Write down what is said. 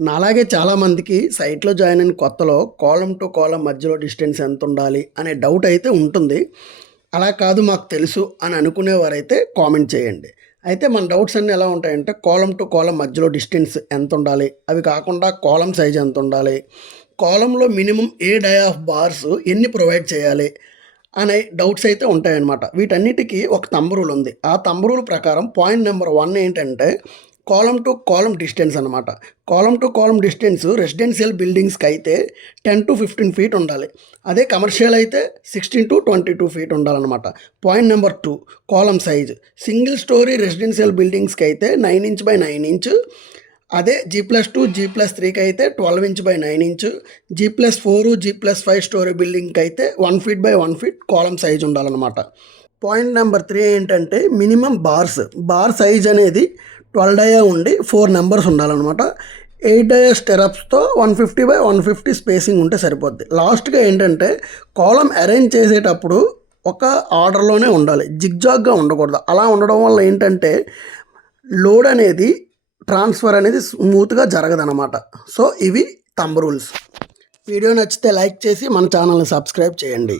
నాలాగే చాలామందికి సైట్‌లో జాయిన్ అయిన కొత్తలో కాలమ్ టు కాలమ్ మధ్యలో డిస్టెన్స్ ఎంతుండాలి అనే డౌట్ అయితే ఉంటుంది. అలా కాదు మాకు తెలుసు అని అనుకునేవారైతే కామెంట్ చేయండి. అయితే మన డౌట్స్ అన్నీ ఎలా ఉంటాయంటే కాలమ్ టు కాలమ్ మధ్యలో డిస్టెన్స్ ఎంతుండాలి? అవి కాకుండా కాలమ్ సైజ్ ఎంతుండాలి? కాలమ్‌లో మినిమమ్ ఏ డై ఆఫ్ బార్స్ ఎన్ని ప్రొవైడ్ చేయాలి? అనే డౌట్స్ అయితే ఉంటాయన్నమాట. వీటన్నిటికి ఒక థంబ్ రూల్ ఉంది. ఆ థంబ్ రూల్ ప్రకారం పాయింట్ నెంబర్ 1 ఏంటంటే కాలమ్ టు కాలమ్ డిస్టెన్స్ అనమాట. Column to column distance residential బిల్డింగ్స్‌కి అయితే 10-15 ఫీట్ ఉండాలి. అదే కమర్షియల్ అయితే 16-22 ఫీట్ ఉండాలన్నమాట. Point number 2 column size single storey residential బిల్డింగ్స్‌కి అయితే 9 ఇంచ్ బై 9 ఇంచ్. అదే G+2 G+3కి అయితే 12 inch by 9 inch. G+4 G+5 story బిల్డింగ్కి అయితే 1 feet by 1 feet column size ఉండాలన్నమాట. పాయింట్ నెంబర్ 3 ఏంటంటే మినిమం బార్ సైజ్ అనేది 12 డయా ఉండి 4 నెంబర్స్ ఉండాలన్నమాట. 8 డయా స్టెరప్స్తో 150 బై 150 స్పేసింగ్ ఉంటే సరిపోద్ది. లాస్ట్గా ఏంటంటే కాలమ్ అరేంజ్ చేసేటప్పుడు ఒక ఆర్డర్లోనే ఉండాలి, జిగ్జాగ్గా ఉండకూడదు. అలా ఉండడం వల్ల ఏంటంటే లోడ్ అనేది ట్రాన్స్ఫర్ అనేది స్మూత్గా జరగదనమాట. సో ఇవి థంబ్ రూల్స్. వీడియో నచ్చితే లైక్ చేసి మన ఛానల్ని సబ్స్క్రైబ్ చేయండి.